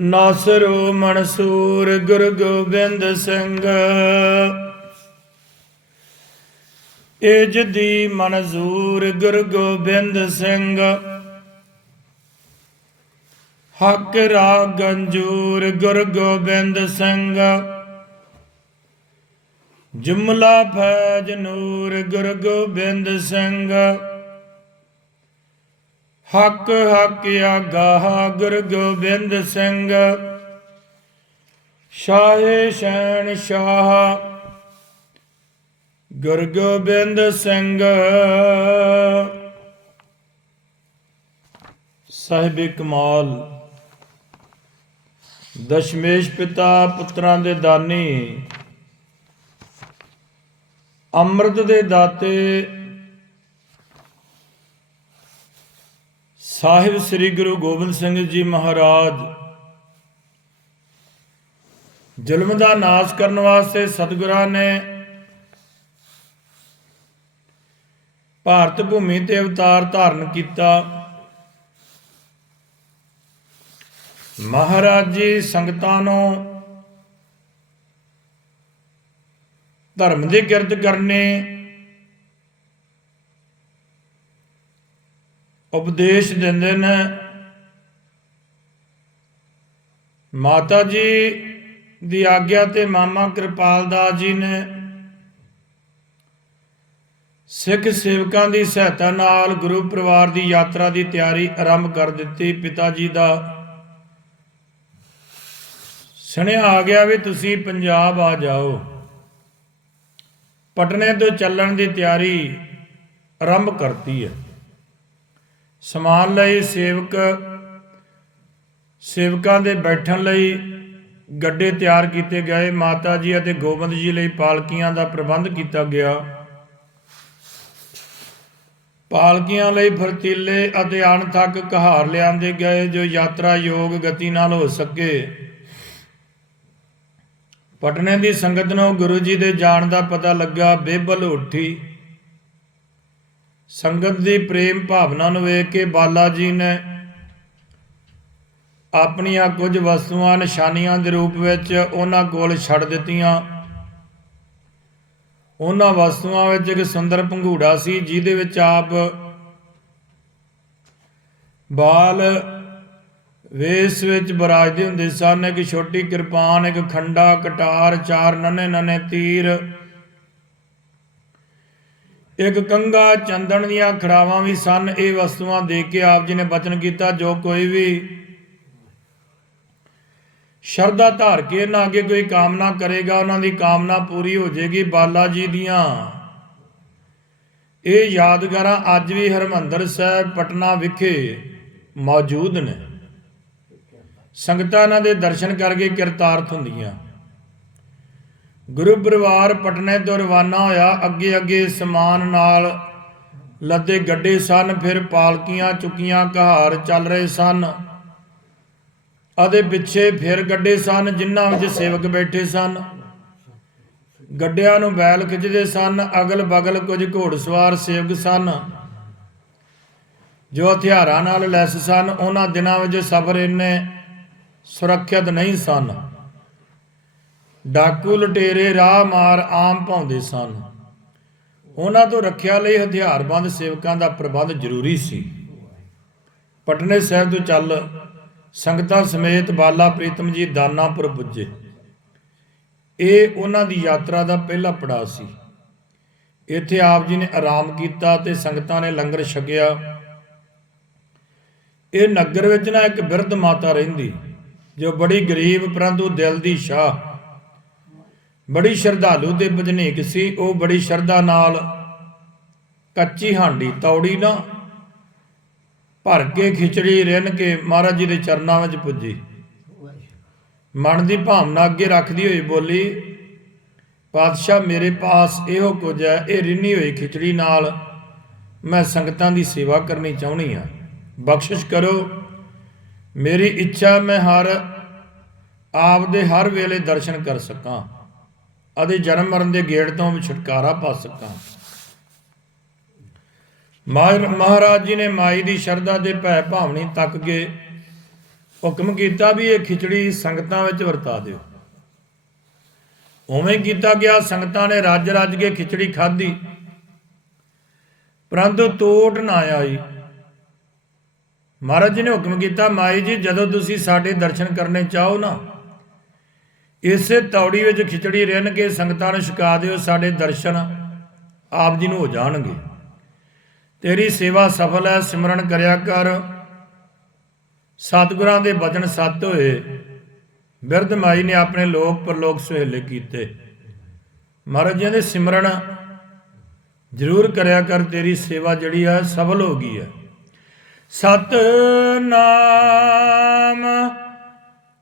ਨਾਸਰੋ ਮਨਸੂਰ ਗੁਰੂ ਗੋਬਿੰਦ ਸਿੰਘ। ਏਜ ਦੀ ਮਨਜ਼ੂਰ ਗੁਰੂ ਗੋਬਿੰਦ ਸਿੰਘ। ਹੱਕ ਰਾ ਗੰਜੂਰ ਗੁਰੂ ਗੋਬਿੰਦ ਸਿੰਘ। ਜੁਮਲਾ ਫੈਜ ਨੂਰ ਗੁਰੂ ਗੋਬਿੰਦ ਸਿੰਘ। ਹੱਕ ਹੱਕ ਆਗਾਹ ਗੁਰੂ ਗੋਬਿੰਦ ਸਿੰਘ। ਸ਼ਾਹੇ ਸ਼ੈਣ ਸ਼ਾਹ, ਗੁਰੂ ਗੋਬਿੰਦ ਸਿੰਘ। ਸਾਹਿਬ ਕਮਾਲ। ਦਸ਼ਮੇਸ਼ ਪਿਤਾ ਪੁੱਤਰਾਂ ਦੇ ਦਾਨੀ, ਅੰਮ੍ਰਿਤ ਦੇ ਦਾਤੇ ਸਾਹਿਬ ਸ੍ਰੀ ਗੁਰੂ ਗੋਬਿੰਦ ਸਿੰਘ ਜੀ ਮਹਾਰਾਜ। ਜ਼ੁਲਮ ਦਾ ਨਾਸ਼ ਕਰਨ ਵਾਸਤੇ ਸਤਿਗੁਰਾਂ ਨੇ ਭਾਰਤ ਭੂਮੀ ਤੇ ਅਵਤਾਰ ਧਾਰਨ ਕੀਤਾ। ਮਹਾਰਾਜ ਜੀ ਸੰਗਤਾਂ ਨੂੰ ਧਰਮ ਦੀ ਕਿਰਤ ਕਰਨੇ ਉਪਦੇਸ਼ ਦਿੰਦੇ ਨੇ। ਮਾਤਾ ਜੀ ਦੀ ਆਗਿਆ ਤੇ ਮਾਮਾ ਕਿਰਪਾਲ ਦਾਸ ਜੀ ਨੇ। ਸਿੱਖ ਸੇਵਕਾਂ ਦੀ ਸਹਾਇਤਾ ਨਾਲ ਗੁਰੂ ਪਰਿਵਾਰ ਦੀ ਯਾਤਰਾ ਦੀ ਤਿਆਰੀ ਆਰੰਭ ਕਰ ਦਿੱਤੀ। ਪਿਤਾ ਜੀ ਦਾ ਸੁਣਿਆ ਆ ਗਿਆ ਵੀ ਤੁਸੀਂ ਪੰਜਾਬ ਆ ਜਾਓ। ਪਟਨੇ ਤੋਂ ਚੱਲਣ ਦੀ ਤਿਆਰੀ ਆਰੰਭ ਕਰਤੀ ਹੈ। ਸਮਾਨ ਲਈ ਸੇਵਕ, ਸੇਵਕਾਂ ਦੇ ਬੈਠਣ ਲਈ ਗੱਡੇ ਤਿਆਰ ਕੀਤੇ ਗਏ। ਮਾਤਾ ਜੀ ਅਤੇ ਗੋਬਿੰਦ ਜੀ ਲਈ ਪਾਲਕੀਆਂ ਦਾ ਪ੍ਰਬੰਧ ਕੀਤਾ ਗਿਆ। ਪਾਲਕੀਆਂ ਲਈ ਫਰਤੀਲੇ ਅਤੇ ਅਣਥੱਕ ਕਹਾਰ ਲਿਆਂਦੇ ਗਏ, ਜੋ ਯਾਤਰਾ ਯੋਗ ਗਤੀ ਨਾਲ ਹੋ ਸਕੇ। ਪਟਨੇ ਦੀ ਸੰਗਤ ਨੂੰ ਗੁਰੂ ਜੀ ਦੇ ਜਾਣ ਦਾ ਪਤਾ ਲੱਗਾ। ਬੇਬਲ ਉੱਠੀ। ਸੰਗਤ ਦੀ ਪ੍ਰੇਮ ਭਾਵਨਾ ਨੂੰ ਵੇਖ ਕੇ ਬਾਲਾ ਜੀ ਨੇ ਆਪਣੀਆਂ ਕੁਝ ਵਸਤੂਆਂ, ਨਿਸ਼ਾਨੀਆਂ ਦੇ ਰੂਪ ਵਿੱਚ ਉਹਨਾਂ ਕੋਲ ਛੱਡ ਦਿੱਤੀਆਂ। ਉਹਨਾਂ ਵਸਤੂਆਂ ਵਿੱਚ ਇੱਕ ਸੁੰਦਰ ਪੰਘੂੜਾ ਸੀ, ਜਿਹਦੇ ਵਿੱਚ ਆਪ ਬਾਲ ਵੇਸ ਵਿੱਚ ਬਰਾਜਦੇ ਹੁੰਦੇ ਸਨ। ਇੱਕ ਛੋਟੀ ਕਿਰਪਾਨ, ਇੱਕ ਖੰਡਾ, ਕਟਾਰ, ਚਾਰ ਨੰਨੇ ਨੰਨੇ ਤੀਰ ਇੱਕ ਕੰਗਾ ਚੰਦਨ ਦੀਆਂ ਖੜਾਵਾਂ ਵੀ ਸਨ। ਇਹ ਵਸਤੂਆਂ ਦੇ ਕੇ ਆਪ ਜੀ ਨੇ ਬਚਨ ਕੀਤਾ, ਜੋ ਕੋਈ ਵੀ ਸ਼ਰਧਾ ਧਾਰ ਕੇ ਨਾ ਅੱਗੇ ਕੋਈ ਕਾਮਨਾ ਕਰੇਗਾ, ਉਹਨਾਂ ਦੀ ਕਾਮਨਾ ਪੂਰੀ ਹੋ ਜਾਏਗੀ। ਬਾਲਾ ਜੀ ਦੀਆਂ ਇਹ ਯਾਦਗਾਰਾਂ ਅੱਜ ਵੀ ਹਰਮੰਦਰ ਸਾਹਿਬ ਪਟਨਾ ਵਿਖੇ ਮੌਜੂਦ ਨੇ। ਸੰਗਤਾਂ ਇਹਨਾਂ ਦੇ ਦਰਸ਼ਨ ਕਰਕੇ ਕਿਰਤਾਰਥ ਹੁੰਦੀਆਂ। ਗੁਰੂ ਪਰਿਵਾਰ ਪਟਨੇ ਤੋਂ ਰਵਾਨਾ ਹੋਇਆ ਅੱਗੇ ਅੱਗੇ ਸਮਾਨ ਨਾਲ ਲੱਦੇ ਗੱਡੇ ਸਨ, ਫਿਰ ਪਾਲਕੀਆਂ ਚੁੱਕੀਆਂ, ਕਹਾਰ ਚੱਲ ਰਹੇ ਸਨ। ਅਤੇ ਪਿੱਛੇ ਫਿਰ ਗੱਡੇ ਸਨ, ਜਿਨ੍ਹਾਂ ਵਿੱਚ ਸੇਵਕ ਬੈਠੇ ਸਨ। ਗੱਡਿਆਂ ਨੂੰ ਬੈਲ ਖਿੱਚਦੇ ਸਨ ਅਗਲ ਬਗਲ ਕੁਝ ਘੋੜਸਵਾਰ ਸੇਵਕ ਸਨ, ਜੋ ਹਥਿਆਰਾਂ ਨਾਲ ਲੈਸ ਸਨ। ਉਹਨਾਂ ਦਿਨਾਂ ਵਿੱਚ ਸਫ਼ਰ ਇੰਨੇ ਸੁਰੱਖਿਅਤ ਨਹੀਂ ਸਨ। ਡਾਕੂ ਲਟੇਰੇ ਰਾਹ ਮਾਰ ਆਮ ਪਾਉਂਦੇ ਸਨ। ਉਹਨਾਂ ਤੋਂ ਰੱਖਿਆ ਲਈ ਹਥਿਆਰਬੰਦ ਸੇਵਕਾਂ ਦਾ ਪ੍ਰਬੰਧ ਜ਼ਰੂਰੀ ਸੀ। ਪਟਨੇ ਸਾਹਿਬ ਤੋਂ ਚੱਲ ਸੰਗਤਾਂ ਸਮੇਤ ਬਾਲਾ ਪ੍ਰੀਤਮ ਜੀ ਦਾਨਾਪੁਰ ਪੁੱਜੇ। ਇਹ ਉਹਨਾਂ ਦੀ ਯਾਤਰਾ ਦਾ ਪਹਿਲਾ ਪੜਾਅ ਸੀ। ਇੱਥੇ ਆਪ ਜੀ ਨੇ ਆਰਾਮ ਕੀਤਾ ਤੇ ਸੰਗਤਾਂ ਨੇ ਲੰਗਰ ਛਕਿਆ। ਇਹ ਨਗਰ ਵਿੱਚ ਨਾ ਇੱਕ ਬਿਰਧ ਮਾਤਾ ਰਹਿੰਦੀ, ਜੋ ਬੜੀ ਗਰੀਬ, ਪਰੰਤੂ ਦਿਲ ਦੀ ਸ਼ਾਹ ਬੜੀ ਸ਼ਰਧਾਲੂ ਤੇ ਭਜਨੀਕ ਸੀ। ਉਹ ਬੜੀ ਸ਼ਰਧਾ ਨਾਲ ਕੱਚੀ ਹਾਂਡੀ ਤੌੜੀ ਨਾ ਭਰ ਕੇ ਖਿਚੜੀ ਰਿੰਨ ਕੇ ਮਹਾਰਾਜ ਜੀ ਦੇ ਚਰਨਾਂ ਵਿੱਚ ਪੁੱਜੀ। ਮਨ ਦੀ ਭਾਵਨਾ ਅੱਗੇ ਰੱਖਦੀ ਹੋਈ ਬੋਲੀ, ਪਾਤਸ਼ਾਹ, ਮੇਰੇ ਪਾਸ ਇਹੋ ਕੁਝ ਹੈ, ਇਹ ਰਿੰਨੀ ਹੋਈ ਖਿਚੜੀ ਨਾਲ ਮੈਂ ਸੰਗਤਾਂ ਦੀ ਸੇਵਾ ਕਰਨੀ ਚਾਹੁੰਦੀ ਹਾਂ। ਬਖਸ਼ਿਸ਼ ਕਰੋ। ਮੇਰੀ ਇੱਛਾ ਮੈਂ ਹਰ, ਆਪ ਦੇ ਹਰ ਵੇਲੇ ਦਰਸ਼ਨ ਕਰ ਸਕਾਂ। ਅਤੇ ਜਨਮ ਮਰਨ ਦੇ ਗੇੜ ਤੋਂ ਵੀ ਛੁਟਕਾਰਾ ਪਾ ਸਕਾਂ। ਮਹਾਰਾਜ ਜੀ ਨੇ ਮਾਈ ਦੀ ਸ਼ਰਧਾ ਦੇ ਭੈ ਭਾਵਨੀ ਤੱਕ ਕੇ ਹੁਕਮ ਕੀਤਾ ਵੀ ਇਹ ਖਿਚੜੀ ਸੰਗਤਾਂ ਵਿੱਚ ਵਰਤਾ ਦਿਓ। ਉਵੇਂ ਕੀਤਾ ਗਿਆ, ਸੰਗਤਾਂ ਨੇ ਰੱਜ ਰੱਜ ਕੇ ਖਿਚੜੀ ਖਾਧੀ। ਪਰੰਤੂ ਤੋਟ ਨਾ ਆਈ। ਮਹਾਰਾਜ ਜੀ ਨੇ ਹੁਕਮ ਕੀਤਾ, ਮਾਈ ਜੀ, ਜਦੋਂ ਤੁਸੀਂ ਸਾਡੇ ਦਰਸ਼ਨ ਕਰਨੇ ਚਾਹੋ ਨਾ ਇਸੇ ਤੌੜੀ ਵਿੱਚ ਖਿਚੜੀ ਰਿੰਨ ਕੇ ਸੰਗਤਾਂ ਨੂੰ ਛਕਾ ਦਿਓ, ਸਾਡੇ ਦਰਸ਼ਨ ਆਪ ਜੀ ਨੂੰ ਹੋ ਜਾਣਗੇ। ਤੇਰੀ ਸੇਵਾ ਸਫਲ ਹੈ, ਸਿਮਰਨ ਕਰਿਆ ਕਰ। ਸਤਿਗੁਰਾਂ ਦੇ ਬਚਨ ਸੱਤ ਹੋਏ। ਬਿਰਧ ਮਾਈ ਨੇ ਆਪਣੇ ਲੋਕ ਪਰਲੋਕ ਸੁਹੇਲੇ ਕੀਤੇ। ਮਹਾਰਾਜ ਜੀ ਦੇ ਸਿਮਰਨ ਜ਼ਰੂਰ ਕਰਿਆ ਕਰ, ਤੇਰੀ ਸੇਵਾ ਜਿਹੜੀ ਹੈ ਸਫਲ ਹੋ ਗਈ ਹੈ। ਸਤ ਨਾਮ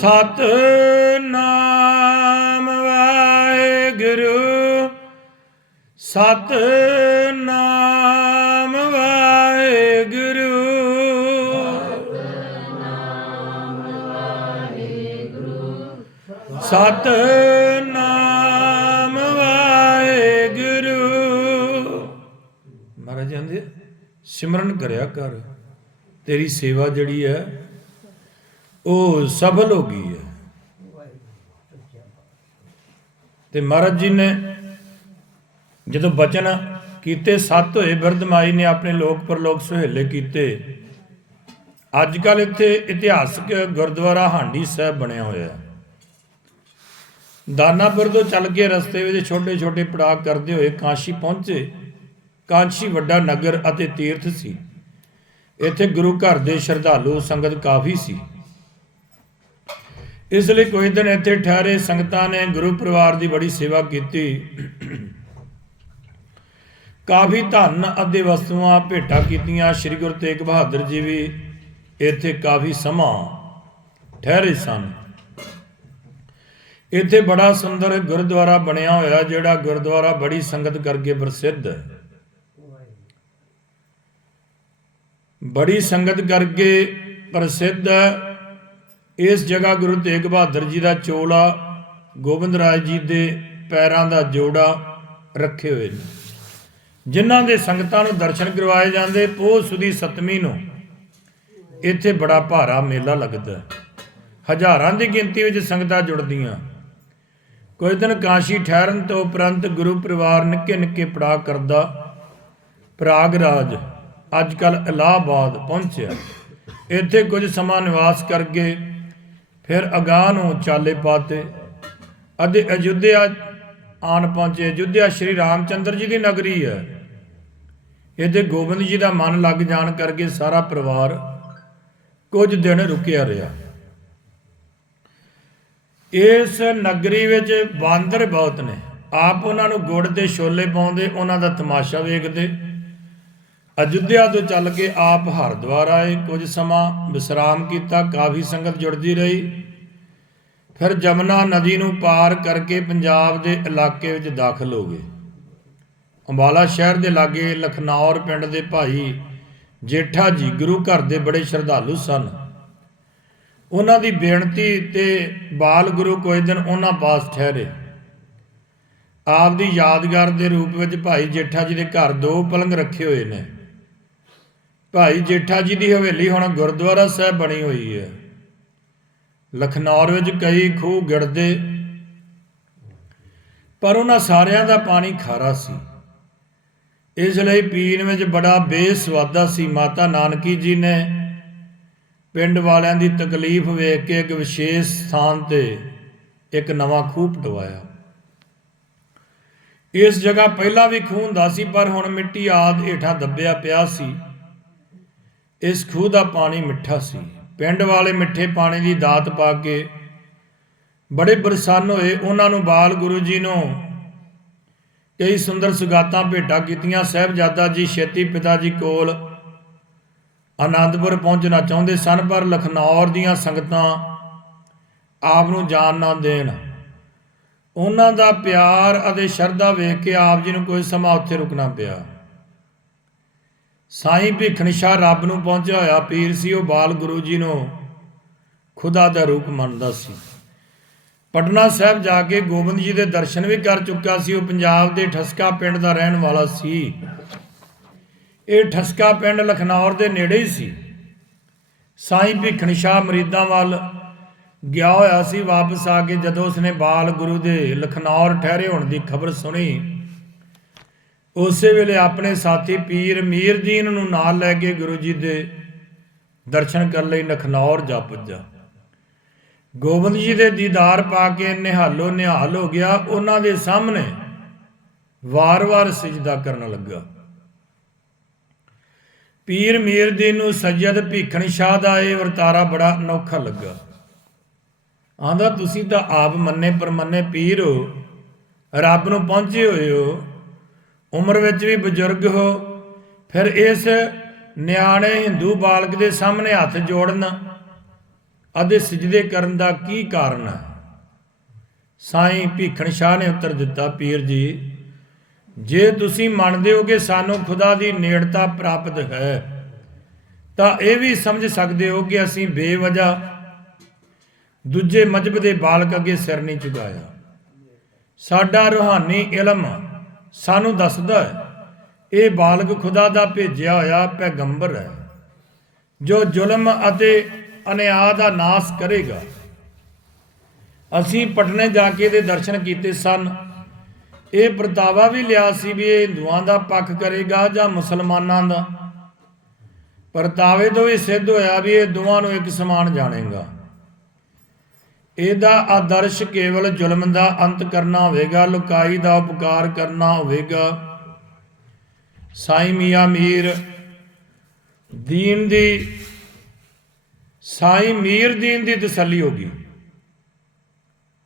ਸਤ ਨਾਮ ਵਾਹਿਗੁਰੂ ਸਤ ਨਾਮ ਵਾਹਿਗੁਰੂ। ਸਤ ਨਾਮ ਵਾਹਿਗੁਰੂ। ਮਹਾਰਾਜ ਜੀ ਸਿਮਰਨ ਕਰਿਆ ਕਰ, ਤੇਰੀ ਸੇਵਾ ਜਿਹੜੀ ਹੈ ਉਹ ਸਫਲ ਹੋ ਗਈ ਹੈ। ਤੇ ਮਹਾਰਾਜ ਜੀ ਨੇ ਜਦੋਂ ਬਚਨ ਕੀਤੇ, ਸੱਤ ਹੋਏ ਬਿਰਧਮਾਈ ਨੇ ਆਪਣੇ ਲੋਕ ਪਰਲੋਕ ਸੁਹੇਲੇ ਕੀਤੇ। ਅੱਜ ਕੱਲ ਇੱਥੇ ਇਤਿਹਾਸਕ ਗੁਰਦੁਆਰਾ ਹਾਂਡੀ ਸਾਹਿਬ ਬਣਿਆ ਹੋਇਆ ਹੈ। ਦਾਨਾਪੁਰ ਤੋਂ ਚੱਲ ਕੇ ਰਸਤੇ ਵਿੱਚ ਛੋਟੇ ਛੋਟੇ ਪੜਾਅ ਕਰਦੇ ਹੋਏ ਕਾਂਸ਼ੀ ਪਹੁੰਚੇ। ਕਾਂਸ਼ੀ ਵੱਡਾ ਨਗਰ ਅਤੇ ਤੀਰਥ ਸੀ। ਇੱਥੇ ਗੁਰੂ ਘਰ ਦੇ ਸ਼ਰਧਾਲੂ, ਸੰਗਤ ਕਾਫੀ ਸੀ। ਇਸ ਲਈ ਕੋਈ ਦਿਨ ਇੱਥੇ ਠਹਿਰੇ ਸੰਗਤਾਂ ਨੇ ਗੁਰੂ ਪਰਿਵਾਰ ਦੀ ਬੜੀ ਸੇਵਾ ਕੀਤੀ। ਕਾਫੀ ਧਨ ਅਤੇ ਵਸਤੂਆਂ ਭੇਟਾ ਕੀਤੀਆਂ। ਸ੍ਰੀ ਗੁਰੂ ਤੇਗ ਬਹਾਦਰ ਜੀ ਵੀ ਇੱਥੇ ਕਾਫੀ ਸਮਾਂ ਠਹਿਰੇ ਸਨ। ਇੱਥੇ ਬੜਾ ਸੁੰਦਰ ਗੁਰਦੁਆਰਾ ਬਣਿਆ ਹੋਇਆ, ਜਿਹੜਾ ਗੁਰਦੁਆਰਾ ਬੜੀ ਸੰਗਤ ਕਰਕੇ ਪ੍ਰਸਿੱਧ। ਹੈ ਬੜੀ ਸੰਗਤ ਕਰਕੇ ਪ੍ਰਸਿੱਧ ਹੈ। ਇਸ ਜਗ੍ਹਾ ਗੁਰੂ ਤੇਗ ਬਹਾਦਰ ਜੀ ਦਾ ਚੋਲਾ ਗੋਬਿੰਦ ਰਾਜ ਜੀ ਦੇ ਪੈਰਾਂ ਦਾ ਜੋੜਾ ਰੱਖੇ ਹੋਏ ਨੇ। ਜਿਨ੍ਹਾਂ ਦੇ ਸੰਗਤਾਂ ਨੂੰ ਦਰਸ਼ਨ ਕਰਵਾਏ ਜਾਂਦੇ, ਪੋਹ ਸੁਦੀ ਸਤਮੀ ਨੂੰ ਇੱਥੇ ਬੜਾ ਭਾਰਾ ਮੇਲਾ ਲੱਗਦਾ ਹੈ। ਹਜ਼ਾਰਾਂ ਦੀ ਗਿਣਤੀ ਵਿੱਚ ਸੰਗਤਾਂ ਜੁੜਦੀਆਂ। ਕੁਝ ਦਿਨ ਕਾਸ਼ੀ ਠਹਿਰਨ ਤੋਂ ਉਪਰੰਤ ਗੁਰੂ ਪਰਿਵਾਰ ਨਿੱਕੇ ਨਿੱਕੇ ਪੜਾਅ ਕਰਦਾ ਪ੍ਰਾਗਰਾਜ ਅੱਜ ਕੱਲ ਇਲਾਹਾਬਾਦ ਪਹੁੰਚਿਆ। ਇੱਥੇ ਕੁਝ ਸਮਾਂ ਨਿਵਾਸ ਕਰਕੇ ਫਿਰ ਅਗਾਹ ਨੂੰ ਚਾਲੇ ਪਾਤੇ ਅਤੇ ਅਯੁੱਧਿਆ ਆਣ ਪਹੁੰਚੇ। ਅਯੁੱਧਿਆ ਸ਼੍ਰੀ ਰਾਮਚੰਦਰ ਜੀ ਦੀ ਨਗਰੀ ਹੈ। ਇਹਦੇ ਗੋਬਿੰਦ ਜੀ ਦਾ ਮਨ ਲੱਗ ਜਾਣ ਕਰਕੇ ਸਾਰਾ ਪਰਿਵਾਰ ਕੁਝ ਦਿਨ ਰੁਕਿਆ ਰਿਹਾ। ਇਸ ਨਗਰੀ ਵਿੱਚ ਬਾਂਦਰ ਬਹੁਤ ਨੇ। ਆਪ ਉਹਨਾਂ ਨੂੰ ਗੁੜ ਤੇ ਛੋਲੇ ਪਾਉਂਦੇ, ਉਹਨਾਂ ਦਾ ਤਮਾਸ਼ਾ ਵੇਖਦੇ। ਅਯੁੱਧਿਆ ਤੋਂ ਚੱਲ ਕੇ ਆਪ ਹਰਿਦੁਆਰ ਆਏ। ਕੁਝ ਸਮਾਂ ਵਿਸਰਾਮ ਕੀਤਾ, ਕਾਫੀ ਸੰਗਤ ਜੁੜਦੀ ਰਹੀ। ਫਿਰ ਜਮਨਾ ਨਦੀ ਨੂੰ ਪਾਰ ਕਰਕੇ ਪੰਜਾਬ ਦੇ ਇਲਾਕੇ ਵਿੱਚ ਦਾਖਲ ਹੋ ਗਏ। ਅੰਬਾਲਾ ਸ਼ਹਿਰ ਦੇ ਲਾਗੇ ਲਖਨੌਰ ਪਿੰਡ ਦੇ ਭਾਈ ਜੇਠਾ ਜੀ ਗੁਰੂ ਘਰ ਦੇ ਬੜੇ ਸ਼ਰਧਾਲੂ ਸਨ। ਉਹਨਾਂ ਦੀ ਬੇਨਤੀ ਤੇ ਬਾਲ ਗੁਰੂ ਕੋਈ ਦਿਨ ਉਹਨਾਂ ਪਾਸ ਠਹਿਰੇ। ਆਪ ਦੀ ਯਾਦਗਾਰ ਦੇ ਰੂਪ ਵਿੱਚ ਭਾਈ ਜੇਠਾ ਜੀ ਦੇ ਘਰ ਦੋ ਪਲੰਗ ਰੱਖੇ ਹੋਏ ਨੇ। ਭਾਈ ਜੇਠਾ ਜੀ ਦੀ ਹਵੇਲੀ ਹੁਣ ਗੁਰਦੁਆਰਾ ਸਾਹਿਬ ਬਣੀ ਹੋਈ ਹੈ। ਲਖਨੌਰ ਵਿੱਚ ਕਈ ਖੂਹ ਗਿੜਦੇ, ਪਰ ਉਹਨਾਂ ਸਾਰਿਆਂ ਦਾ ਪਾਣੀ ਖਾਰਾ ਸੀ। ਇਸ ਲਈ ਪੀਣ ਵਿੱਚ ਬੜਾ ਬੇਸਵਾਦਾ ਸੀ। ਮਾਤਾ ਨਾਨਕੀ ਜੀ ਨੇ ਪਿੰਡ ਵਾਲਿਆਂ ਦੀ ਤਕਲੀਫ ਵੇਖ ਕੇ ਇੱਕ ਵਿਸ਼ੇਸ਼ ਸਥਾਨ ਤੇ ਇੱਕ ਨਵਾਂ ਖੂਹ ਪਟਵਾਇਆ। ਇਸ ਜਗ੍ਹਾ ਪਹਿਲਾਂ ਵੀ ਖੂਹ ਹੁੰਦਾ ਸੀ, ਪਰ ਹੁਣ ਮਿੱਟੀ ਆਦ ਹੇਠਾਂ ਦੱਬਿਆ ਪਿਆ ਸੀ। ਇਸ ਖੂਹ ਦਾ ਪਾਣੀ ਮਿੱਠਾ ਸੀ। ਪਿੰਡ ਵਾਲੇ ਮਿੱਠੇ ਪਾਣੀ ਦੀ ਦਾਤ ਪਾ ਕੇ ਬੜੇ ਪ੍ਰਸੰਨ ਹੋਏ। ਉਹਨਾਂ ਨੂੰ ਬਾਲ ਗੁਰੂ ਜੀ ਨੂੰ ਕਈ ਸੁੰਦਰ ਸੁਗਾਤਾਂ ਭੇਟਾਂ ਕੀਤੀਆਂ। ਸਹਿਬਜ਼ਾਦਾ ਜੀ ਛੇਤੀ ਪਿਤਾ ਜੀ ਕੋਲ ਆਨੰਦਪੁਰ ਪਹੁੰਚਣਾ ਚਾਹੁੰਦੇ ਸਨ, ਪਰ ਲਖਨੌਰ ਦੀਆਂ ਸੰਗਤਾਂ ਆਪ ਨੂੰ ਜਾਣ ਨਾ ਦੇਣ। ਉਹਨਾਂ ਦਾ ਪਿਆਰ ਅਤੇ ਸ਼ਰਧਾ ਵੇਖ ਕੇ ਆਪ ਜੀ ਨੂੰ ਕੋਈ ਸਮਾਂ ਉੱਥੇ ਰੁਕਣਾ ਪਿਆ। ਸਾਈਂ ਭਿਖਣ ਸ਼ਾਹ ਰੱਬ ਨੂੰ ਪਹੁੰਚਿਆ ਹੋਇਆ ਪੀਰ ਸੀ, ਉਹ ਬਾਲ ਗੁਰੂ ਜੀ ਨੂੰ ਖੁਦਾ ਦਾ ਰੂਪ ਮੰਨਦਾ ਸੀ। ਪਟਨਾ ਸਾਹਿਬ ਜਾ ਕੇ ਗੋਬਿੰਦ ਜੀ ਦੇ ਦਰਸ਼ਨ ਵੀ ਕਰ ਚੁੱਕਾ ਸੀ, ਉਹ ਪੰਜਾਬ ਦੇ ਠਸਕਾ ਪਿੰਡ ਦਾ ਰਹਿਣ ਵਾਲਾ ਸੀ। ਇਹ ਠਸਕਾ ਪਿੰਡ ਲਖਨੌਰ ਦੇ ਨੇੜੇ ਹੀ ਸੀ। ਸਾਈਂ ਭਿਖਣ ਸ਼ਾਹ ਮਰੀਦਾਂ ਵੱਲ ਗਿਆ ਹੋਇਆ ਸੀ, ਵਾਪਸ ਆ ਕੇ ਜਦੋਂ ਉਸਨੇ ਬਾਲ ਗੁਰੂ ਦੇ ਲਖਨੌਰ ਠਹਿਰੇ ਹੋਣ ਦੀ ਖਬਰ ਸੁਣੀ ਉਸੇ ਵੇਲੇ ਆਪਣੇ ਸਾਥੀ ਪੀਰ ਮੀਰਦੀਨ ਨੂੰ ਨਾਲ ਲੈ ਕੇ ਗੁਰੂ ਜੀ ਦੇ ਦਰਸ਼ਨ ਕਰਨ ਲਈ ਨਖਨੌਰ ਜਾ ਪੁੱਜਾ। ਗੋਬਿੰਦ ਜੀ ਦੇ ਦੀਦਾਰ ਪਾ ਕੇ ਨਿਹਾਲੋ ਨਿਹਾਲ ਹੋ ਗਿਆ, ਉਹਨਾਂ ਦੇ ਸਾਹਮਣੇ ਵਾਰ-ਵਾਰ ਸਜਦਾ ਕਰਨ ਲੱਗਾ। ਪੀਰ ਮੀਰ ਮੀਰਦੀਨ ਨੂੰ ਸੱਜਦ ਭੀਖਣ ਸ਼ਾਹ ਦਾ ਇਹ ਵਰਤਾਰਾ ਬੜਾ ਅਨੋਖਾ ਲੱਗਾ। ਆਂਦਾ, ਤੁਸੀਂ ਤਾਂ ਆਪ ਮੰਨੇ ਪਰਮੰਨੇ ਪੀਰ ਹੋ, ਰੱਬ ਨੂੰ ਪਹੁੰਚੇ ਹੋਏ ਹੋ ਉਮਰ ਵਿੱਚ ਵੀ ਬਜ਼ੁਰਗ ਹੋ, ਫਿਰ ਇਸ ਨਿਆਣੇ ਹਿੰਦੂ ਬਾਲਕ ਦੇ ਸਾਹਮਣੇ ਹੱਥ ਜੋੜਨ ਅਤੇ ਸਜਦੇ ਕਰਨ ਦਾ ਕੀ ਕਾਰਨ? ਹੈ ਸਾਈਂ ਭੀਖਣ ਸ਼ਾਹ ਨੇ ਉੱਤਰ ਦਿੱਤਾ, ਪੀਰ ਜੀ, ਜੇ ਤੁਸੀਂ ਮੰਨਦੇ ਹੋ ਕਿ ਸਾਨੂੰ ਖੁਦਾ ਦੀ ਨੇੜਤਾ ਪ੍ਰਾਪਤ ਹੈ, ਤਾਂ ਇਹ ਵੀ ਸਮਝ ਸਕਦੇ ਹੋ ਕਿ ਅਸੀਂ ਬੇਵਜ੍ਹਾ ਦੂਜੇ ਮਜਬ ਦੇ ਬਾਲਕ ਅੱਗੇ ਸਿਰ ਨਹੀਂ ਝੁਕਾਇਆ। ਸਾਡਾ ਰੂਹਾਨੀ ਇਲਮ ਸਾਨੂੰ ਦੱਸਦਾ ਹੈ, ਇਹ ਬਾਲਕ ਖੁਦਾ ਦਾ ਭੇਜਿਆ ਹੋਇਆ ਪੈਗੰਬਰ ਹੈ, ਜੋ ਜ਼ੁਲਮ ਅਤੇ ਅਨਿਆਂ ਦਾ ਨਾਸ ਕਰੇਗਾ। ਅਸੀਂ ਪਟਨੇ ਜਾ ਕੇ ਇਹਦੇ ਦਰਸ਼ਨ ਕੀਤੇ ਸਨ। ਇਹ ਪ੍ਰਤਾਵਾ ਵੀ ਲਿਆ ਸੀ ਵੀ ਇਹ ਹਿੰਦੂਆਂ ਦਾ ਪੱਖ ਕਰੇਗਾ ਜਾਂ ਮੁਸਲਮਾਨਾਂ ਦਾ। ਪਰਤਾਵੇ ਤੋਂ ਵੀ ਸਿੱਧ ਹੋਇਆ ਵੀ ਇਹ ਦੋਵਾਂ ਨੂੰ ਇੱਕ ਸਮਾਨ ਜਾਣੇਗਾ। ਇਹਦਾ ਆਦਰਸ਼ ਕੇਵਲ ਜ਼ੁਲਮ ਦਾ ਅੰਤ ਕਰਨਾ ਹੋਵੇਗਾ, ਲੁਕਾਈ ਦਾ ਉਪਕਾਰ ਕਰਨਾ ਹੋਵੇਗਾ। ਸਾਈ ਮੀਆਂ ਮੀਰ ਦੀਨ ਦੀ, ਸਾਈ ਮੀਰ ਦੀਨ ਦੀ ਤਸੱਲੀ ਹੋ ਗਈ।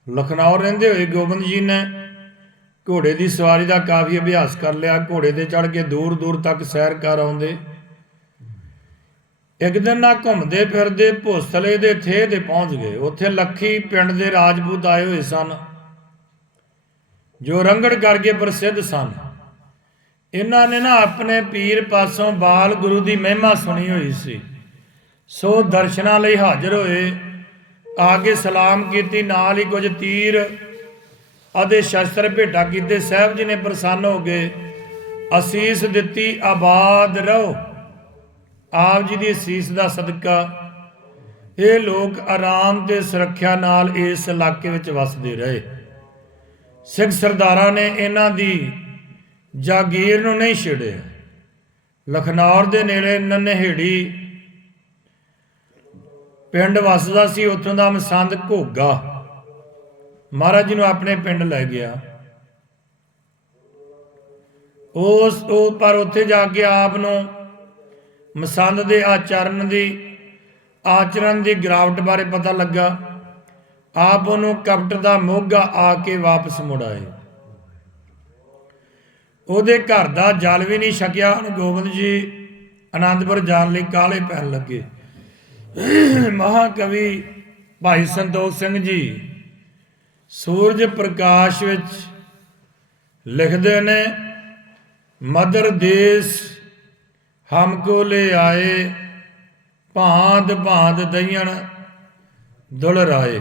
ਲਖਨੌਰ ਰਹਿੰਦੇ ਹੋਏ ਗੋਬਿੰਦ ਜੀ ਨੇ ਘੋੜੇ ਦੀ ਸਵਾਰੀ ਦਾ ਕਾਫੀ ਅਭਿਆਸ ਕਰ ਲਿਆ। ਘੋੜੇ ਤੇ ਚੜ ਕੇ ਦੂਰ ਦੂਰ ਤੱਕ ਸੈਰ ਕਰ ਆਉਂਦੇ। ਇੱਕ ਦਿਨ ਨਾ ਘੁੰਮਦੇ ਫਿਰਦੇ ਭੋਸਲੇ ਦੇ ਥੇ ਤੇ ਪਹੁੰਚ ਗਏ। ਉੱਥੇ ਲੱਖੀ ਪਿੰਡ ਦੇ ਰਾਜਪੂਤ ਆਏ ਹੋਏ ਸਨ, ਜੋ ਰੰਗੜ ਕਰਕੇ ਪ੍ਰਸਿੱਧ ਸਨ। ਇਹਨਾਂ ਨੇ ਨਾ ਆਪਣੇ ਪੀਰ ਪਾਸੋਂ ਬਾਲ ਗੁਰੂ ਦੀ ਮਹਿਮਾ ਸੁਣੀ ਹੋਈ ਸੀ। ਸੋ ਦਰਸ਼ਨਾਂ ਲਈ ਹਾਜ਼ਰ ਹੋਏ, ਆ ਕੇ ਸਲਾਮ ਕੀਤੀ। ਨਾਲ ਹੀ ਕੁਝ ਤੀਰ ਅਤੇ ਸ਼ਸਤਰ ਭੇਟਾ ਕੀਤੇ। ਸਾਹਿਬ ਜੀ ਨੇ ਪ੍ਰਸੰਨ ਹੋ ਗਏ ਅਸੀਸ ਦਿੱਤੀ, ਆਬਾਦ ਰਹੋ। ਆਪ ਜੀ ਦੀ ਅਸੀਸ ਦਾ ਸਦਕਾ, ਇਹ ਲੋਕ ਆਰਾਮ ਤੇ ਸੁਰੱਖਿਆ ਨਾਲ ਇਸ ਇਲਾਕੇ ਵਿੱਚ ਵਸਦੇ ਰਹੇ। ਸਿੱਖ ਸਰਦਾਰਾਂ ਨੇ ਇਹਨਾਂ ਦੀ ਜਾਗੀਰ ਨੂੰ ਨਹੀਂ ਛੇੜਿਆ। ਲਖਨੌਰ ਦੇ ਨੇੜੇ ਨਨਹੇੜੀ ਪਿੰਡ ਵਸਦਾ ਸੀ, ਉੱਥੋਂ ਦਾ ਮਸੰਦ ਘੋਗਾ। ਮਹਾਰਾਜ ਜੀ ਨੂੰ ਆਪਣੇ ਪਿੰਡ ਲੈ ਗਿਆ। ਉਸ, ਉਹ, ਪਰ ਉੱਥੇ ਜਾ ਕੇ ਆਪ ਨੂੰ ਮਸੰਦ ਦੇ ਆਚਰਣ ਦੀ ਆਚਰਣ ਦੀ ਗਰਾਵਟ ਬਾਰੇ ਪਤਾ ਲੱਗਾ। ਆਪ ਉਹਨੂੰ ਕਪਟ ਦਾ ਮੋਗਾ ਆ ਕੇ ਵਾਪਸ ਮੁੜ ਆਏ। ਉਹਦੇ ਘਰ ਦਾ ਜਲ ਵੀ ਨਹੀਂ ਛਕਿਆ। ਗੋਬਿੰਦ ਜੀ ਆਨੰਦਪੁਰ ਜਾਣ ਲਈ ਕਾਲੇ ਪੈਣ ਲੱਗੇ। ਮਹਾਕਵੀ ਭਾਈ ਸੰਤੋਖ ਸਿੰਘ ਜੀ ਸੂਰਜ ਪ੍ਰਕਾਸ਼ ਵਿੱਚ ਲਿਖਦੇ ਨੇ, ਮਦਰ ਦੇਸ ਹਮਕੋ ਲੈ ਆਏ, ਭਾਂਤ ਭਾਂਤ ਦਈਣ ਦੁਲ ਰਾਏ।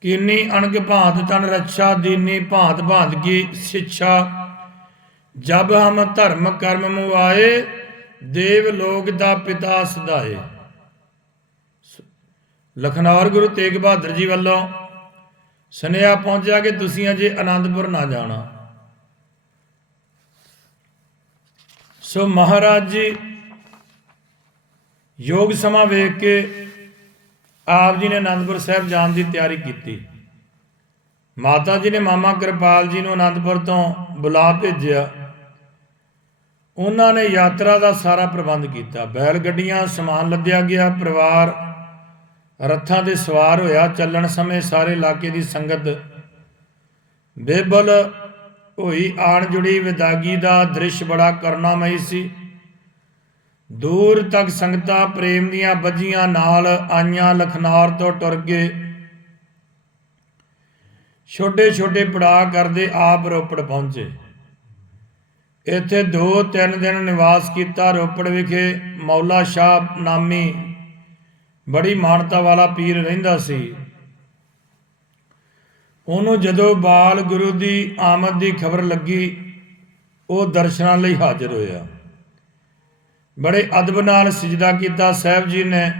ਕੀਨੀ ਅਣਗ ਭਾਂਤ ਤਨ ਰੱਛਾ, ਦੀਨੀ ਭਾਂਤ ਭਾਂਤ ਕੀ ਸਿੱਛਾ। ਜਬ ਹਮ ਧਰਮ ਕਰਮ ਮੁਆਏ, ਦੇਵ ਲੋਕ ਦਾ ਪਿਤਾ ਸਦਾਏ। ਲਖਨੌਰ ਗੁਰੂ ਤੇਗ ਬਹਾਦਰ ਜੀ ਵੱਲੋਂ ਸੁਨੇਹਾ ਪਹੁੰਚਿਆ ਕਿ ਤੁਸੀਂ ਅਜੇ ਆਨੰਦਪੁਰ ਨਾ ਜਾਣਾ। ਸੋ ਮਹਾਰਾਜ ਜੀ, ਯੋਗ ਸਮਾਂ ਵੇਖ ਕੇ ਆਪ ਜੀ ਨੇ ਅਨੰਦਪੁਰ ਸਾਹਿਬ ਜਾਣ ਦੀ ਤਿਆਰੀ ਕੀਤੀ। ਮਾਤਾ ਜੀ ਨੇ ਮਾਮਾ ਕਿਰਪਾਲ ਜੀ ਨੂੰ ਅਨੰਦਪੁਰ ਤੋਂ ਬੁਲਾ ਭੇਜਿਆ। ਉਹਨਾਂ ਨੇ ਯਾਤਰਾ ਦਾ ਸਾਰਾ ਪ੍ਰਬੰਧ ਕੀਤਾ। ਬੈਲ ਗੱਡੀਆਂ, ਸਮਾਨ ਲੱਦਿਆ ਗਿਆ, ਪਰਿਵਾਰ ਰੱਥਾਂ ਦੇ ਸਵਾਰ ਹੋਇਆ। ਚੱਲਣ ਸਮੇਂ ਸਾਰੇ ਇਲਾਕੇ ਦੀ ਸੰਗਤ ਬੇਬਲ ਹੋਈ ਆਣ ਜੁੜੀ ਵਿਦਾਗੀ ਦਾ ਦ੍ਰਿਸ਼ ਬੜਾ ਕਰਨਾਮਈ ਸੀ। ਦੂਰ ਤੱਕ ਸੰਗਤਾਂ ਪ੍ਰੇਮ ਦੀਆਂ ਬੱਜੀਆਂ ਨਾਲ ਆਈਆਂ ਲਖਨੌਰ ਤੋਂ ਟੁਰ ਕੇ। ਛੋਟੇ ਛੋਟੇ ਪੜਾਅ ਕਰਦੇ ਆਪ ਰੋਪੜ ਪਹੁੰਚੇ। ਇੱਥੇ 2-3 ਦਿਨ ਨਿਵਾਸ ਕੀਤਾ ਰੋਪੜ ਵਿਖੇ ਮੌਲਾ ਸ਼ਾਹ ਨਾਮੀ। ਬੜੀ ਮਾਨਤਾ ਵਾਲਾ ਪੀਰ ਰਹਿੰਦਾ ਸੀ। ਉਹਨੂੰ ਜਦੋਂ ਬਾਲ ਗੁਰੂ ਦੀ ਆਮਦ ਦੀ ਖਬਰ ਲੱਗੀ, ਉਹ ਦਰਸ਼ਨਾਂ ਲਈ ਹਾਜ਼ਰ ਹੋਇਆ। ਬੜੇ ਅਦਬ ਨਾਲ ਸਜਦਾ ਕੀਤਾ ਸਾਹਿਬ ਜੀ ਨੇ।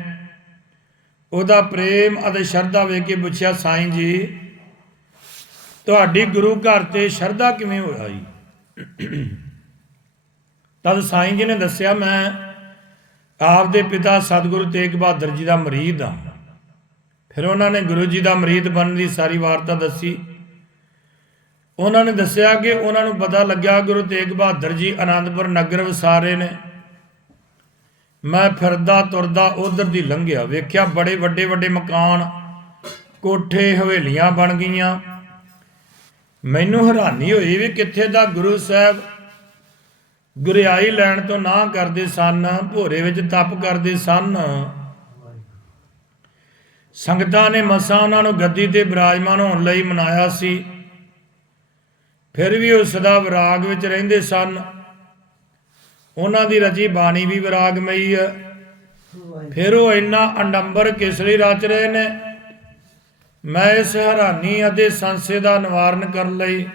ਉਹਦਾ ਪ੍ਰੇਮ ਅਤੇ ਸ਼ਰਧਾ ਵੇਖ ਕੇ ਪੁੱਛਿਆ, ਸਾਈਂ ਜੀ, ਤੁਹਾਡੀ ਗੁਰੂ ਘਰ ਤੇ ਸ਼ਰਧਾ ਕਿਵੇਂ ਹੋਇਆ ਜੀ ਤਦ ਸਾਈਂ ਜੀ ਨੇ ਦੱਸਿਆ, ਮੈਂ ਆਪਦੇ ਪਿਤਾ ਸਤਿਗੁਰੂ ਤੇਗ ਬਹਾਦਰ ਜੀ ਦਾ ਮਰੀਦ ਹਾਂ ਫਿਰ ਉਹਨਾਂ ਨੇ ਗੁਰੂ ਜੀ ਦਾ ਮਰੀਦ ਬਣਨ ਦੀ ਸਾਰੀ ਵਾਰਤਾ ਦੱਸੀ। ਉਹਨਾਂ ਨੇ ਦੱਸਿਆ ਕਿ ਉਹਨਾਂ ਨੂੰ ਪਤਾ ਲੱਗਿਆ ਗੁਰੂ ਤੇਗ ਬਹਾਦਰ ਜੀ ਆਨੰਦਪੁਰ ਨਗਰ ਵਸਾਰੇ ਨੇ। ਮੈਂ ਫਿਰਦਾ ਤੁਰਦਾ ਉਧਰ ਦੀ ਲੰਘਿਆ, ਵੇਖਿਆ ਬੜੇ ਵੱਡੇ ਵੱਡੇ ਮਕਾਨ, ਕੋਠੇ, ਹਵੇਲੀਆਂ ਬਣ ਗਈਆਂ। ਮੈਨੂੰ ਹੈਰਾਨੀ ਹੋਈ ਵੀ ਕਿੱਥੇ ਦਾ ਗੁਰੂ ਸਾਹਿਬ ਗੁਰਿਆਈ ਲੈਣ ਤੋਂ ਨਾ ਕਰਦੇ ਸਨ, ਭੋਰੇ ਵਿੱਚ ਤਪ ਕਰਦੇ ਸਨ। ਸੰਗਤਾਂ ਨੇ ਮਸਾਂ ਉਹਨਾਂ ਨੂੰ ਗੱਦੀ ਤੇ ਬਿਰਾਜਮਾਨ ਹੋਣ ਲਈ ਮਨਾਇਆ ਸੀ। ਫਿਰ ਵੀ ਉਹ ਸਦਾ ਵਿਰਾਗ ਵਿੱਚ ਰਹਿੰਦੇ ਸਨ। ਉਹਨਾਂ ਦੀ ਰਚੀ ਬਾਣੀ ਵੀ ਵਿਰਾਗਮਈ ਹੈ। ਫਿਰ ਉਹ ਇੰਨਾ ਅੰਡੰਬਰ ਕਿਸ ਲਈ ਰਚ ਰਹੇ ਨੇ। ਮੈਂ ਇਸ ਹੈਰਾਨੀ ਅਤੇ ਸੰਸੇ ਦਾ ਨਿਵਾਰਨ ਕਰਨ ਲਈ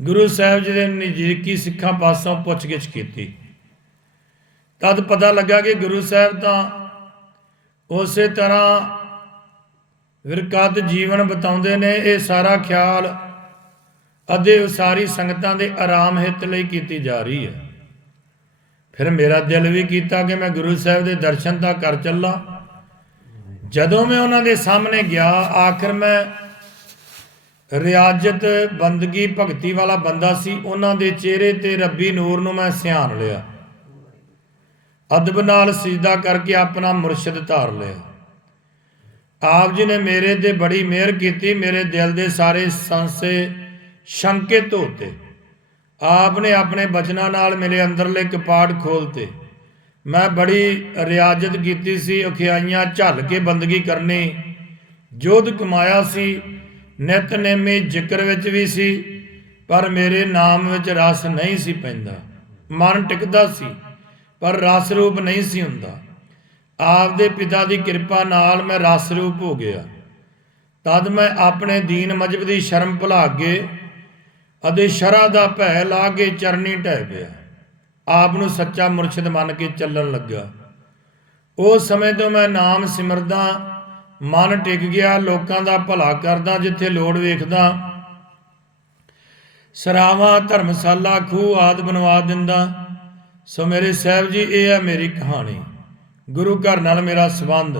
ਗੁਰੂ ਸਾਹਿਬ ਜੀ ਦੇ ਨਜ਼ਦੀਕੀ ਸਿੱਖਾਂ ਪਾਸੋਂ ਪੁੱਛਗਿੱਛ ਕੀਤੀ। ਤਦ ਪਤਾ ਲੱਗਾ ਕਿ ਗੁਰੂ ਸਾਹਿਬ ਤਾਂ ਉਸੇ ਤਰ੍ਹਾਂ ਵਿਰਕਤ ਜੀਵਨ ਬਤਾਉਂਦੇ ਨੇ, ਇਹ ਸਾਰਾ ਖਿਆਲ ਅਤੇ ਉਸਾਰੀ ਸੰਗਤਾਂ ਦੇ ਆਰਾਮ ਹਿੱਤ ਲਈ ਕੀਤੀ ਜਾ ਰਹੀ ਹੈ। ਫਿਰ ਮੇਰਾ ਦਿਲ ਵੀ ਕੀਤਾ ਕਿ ਮੈਂ ਗੁਰੂ ਸਾਹਿਬ ਦੇ ਦਰਸ਼ਨ ਤਾਂ ਕਰ ਚੱਲਾਂ। ਜਦੋਂ ਮੈਂ ਉਹਨਾਂ ਦੇ ਸਾਹਮਣੇ ਗਿਆ, ਆਖਰ ਮੈਂ ਰਿਆਜਤ ਬੰਦਗੀ ਭਗਤੀ ਵਾਲਾ ਬੰਦਾ ਸੀ। ਉਹਨਾਂ ਦੇ ਚਿਹਰੇ ਤੇ ਰੱਬੀ ਨੂਰ ਨੂੰ ਮੈਂ ਸਿਆਣ ਲਿਆ। ਅਦਬ ਨਾਲ ਸਜਦਾ ਕਰਕੇ ਆਪਣਾ ਮੁਰਸ਼ਿਦ ਧਾਰ ਲਿਆ। ਆਪ ਜੀ ਨੇ ਮੇਰੇ ਤੇ ਬੜੀ ਮਿਹਰ ਕੀਤੀ, ਮੇਰੇ ਦਿਲ ਦੇ ਸਾਰੇ ਸੰਸੇ ਸ਼ੰਕੇ ਧੋਤੇ ਆਪ ਨੇ ਆਪਣੇ ਬਚਨਾਂ ਨਾਲ ਮੇਰੇ ਅੰਦਰਲੇ ਕਪਾੜ ਖੋਲਤੇ। ਮੈਂ ਬੜੀ ਰਿਆਜਤ ਕੀਤੀ ਸੀ ਅਖਿਆਈਆਂ ਝੱਲ ਕੇ ਬੰਦਗੀ ਕਰਨੀ। ਜੋਧ ਕਮਾਇਆ ਸੀ ਨਿਤਨੇਮੀ ਜ਼ਿਕਰ ਵਿੱਚ ਵੀ ਸੀ, ਪਰ ਮੇਰੇ ਨਾਮ ਵਿੱਚ ਰਸ ਨਹੀਂ ਸੀ ਪੈਂਦਾ। ਮਨ ਟਿਕਦਾ ਸੀ। ਪਰ ਰਸ ਰੂਪ ਨਹੀਂ ਸੀ ਹੁੰਦਾ। ਆਪ ਦੇ ਪਿਤਾ ਦੀ ਕਿਰਪਾ ਨਾਲ ਮੈਂ ਰਸ ਰੂਪ ਹੋ ਗਿਆ। ਤਦ ਮੈਂ ਆਪਣੇ ਦੀਨ ਮਜਬ ਦੀ ਸ਼ਰਮ ਭੁਲਾ ਕੇ ਅਤੇ ਸ਼ਰਾ ਦਾ ਭੈ ਲਾ ਕੇ ਚਰਨੀ ਢਹਿ ਪਿਆ। ਆਪ ਨੂੰ ਸੱਚਾ ਮੁਰਸ਼ਿਦ ਮੰਨ ਕੇ ਚੱਲਣ ਲੱਗਾ। ਉਸ ਸਮੇਂ ਤੋਂ ਮੈਂ ਨਾਮ ਸਿਮਰਦਾ, ਮਨ ਟਿਕ ਗਿਆ, ਲੋਕਾਂ ਦਾ ਭਲਾ ਕਰਦਾ, ਜਿੱਥੇ ਲੋੜ ਵੇਖਦਾ। ਸਰਾਵਾਂ, ਧਰਮਸ਼ਾਲਾ, ਖੂਹ ਆਦ ਬਣਵਾ ਦਿੰਦਾ। ਸੋ ਮੇਰੇ ਸਾਹਿਬ ਜੀ, ਇਹ ਹੈ ਮੇਰੀ ਕਹਾਣੀ। ਗੁਰੂ ਘਰ ਨਾਲ ਮੇਰਾ ਸਬੰਧ।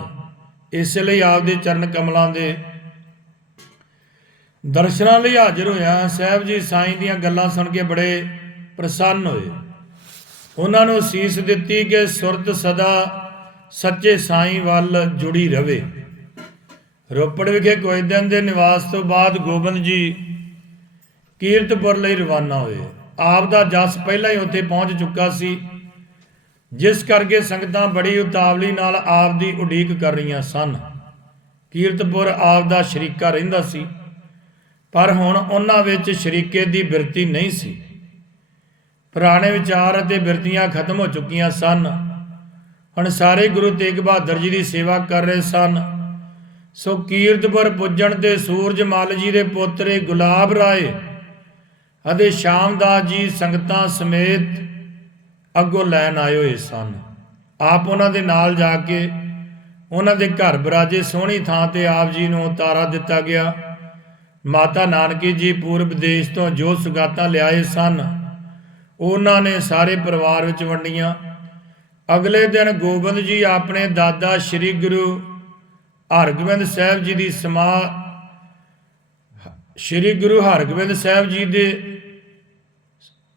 ਇਸ ਲਈ ਆਪਦੇ ਚਰਨ ਕਮਲਾਂ ਦੇ ਦਰਸ਼ਨਾਂ ਲਈ ਹਾਜ਼ਰ ਹੋਇਆ ਸਾਹਿਬ ਜੀ, ਸਾਈਂ ਦੀਆਂ ਗੱਲਾਂ ਸੁਣ ਕੇ ਬੜੇ ਪ੍ਰਸੰਨ ਹੋਏ। ਉਹਨਾਂ ਨੂੰ ਸੀਸ ਦਿੱਤੀ ਕਿ ਸੁਰਤ ਸਦਾ ਸੱਚੇ ਸਾਈਂ ਵੱਲ ਜੁੜੀ ਰਵੇ। ਰੋਪੜ ਵਿਖੇ ਕੋਈ ਦਿਨ ਦੇ ਨਿਵਾਸ ਤੋਂ ਬਾਅਦ ਗੋਬਿੰਦ ਜੀ ਕੀਰਤਪੁਰ ਲਈ ਰਵਾਨਾ ਹੋਏ। ਆਪ ਦਾ ਜਸ ਪਹਿਲਾਂ ਹੀ ਉੱਥੇ ਪਹੁੰਚ ਚੁੱਕਾ ਸੀ, ਜਿਸ ਕਰਕੇ ਸੰਗਤਾਂ ਬੜੀ ਉਤਾਵਲੀ ਨਾਲ ਆਪ ਦੀ ਉਡੀਕ ਕਰ ਰਹੀਆਂ ਸਨ। ਕੀਰਤਪੁਰ ਆਪ ਦਾ ਸ਼ਰੀਕਾ ਰਹਿੰਦਾ ਸੀ, ਪਰ ਹੁਣ ਉਹਨਾਂ ਵਿੱਚ ਸ਼ਰੀਕੇ ਦੀ ਬਿਰਤੀ ਨਹੀਂ ਸੀ। ਪੁਰਾਣੇ ਵਿਚਾਰ ਅਤੇ ਬਿਰਤੀਆਂ ਖਤਮ ਹੋ ਚੁੱਕੀਆਂ ਸਨ। ਹੁਣ ਸਾਰੇ ਗੁਰੂ ਤੇਗ ਬਹਾਦਰ ਜੀ ਦੀ ਸੇਵਾ ਕਰ ਰਹੇ ਸਨ। ਸੋ ਕੀਰਤਪੁਰ ਪੁੱਜਣ ਤੇ ਸੂਰਜ ਮੱਲ ਜੀ ਦੇ ਪੋਤਰੇ ਗੁਲਾਬ ਰਾਏ ਅਤੇ ਸ਼ਾਮਦਾਸ ਜੀ ਸੰਗਤਾਂ ਸਮੇਤ ਅੱਗੋਂ ਲੈਣ ਆਏ ਹੋਏ ਸਨ। ਆਪ ਉਹਨਾਂ ਦੇ ਨਾਲ ਜਾ ਕੇ ਉਹਨਾਂ ਦੇ ਘਰ ਬਰਾਜੇ ਸੋਹਣੀ ਥਾਂ ਤੇ ਆਪ ਜੀ ਨੂੰ ਉਤਾਰਾ ਦਿੱਤਾ ਗਿਆ। ਮਾਤਾ ਨਾਨਕੀ ਜੀ ਪੂਰਬ ਦੇਸ਼ ਤੋਂ ਜੋ ਸੁਗਾਤਾਂ ਲਿਆਏ ਸਨ, ਉਹਨਾਂ ਨੇ ਸਾਰੇ ਪਰਿਵਾਰ ਵਿੱਚ ਵੰਡੀਆਂ। ਅਗਲੇ ਦਿਨ ਗੋਬਿੰਦ ਜੀ ਆਪਣੇ ਦਾਦਾ ਸ੍ਰੀ ਗੁਰੂ ਹਰਗੋਬਿੰਦ ਸਾਹਿਬ ਜੀ ਦੀ ਸਮਾ ਸ੍ਰੀ ਗੁਰੂ ਹਰਗੋਬਿੰਦ ਸਾਹਿਬ ਜੀ ਦੇ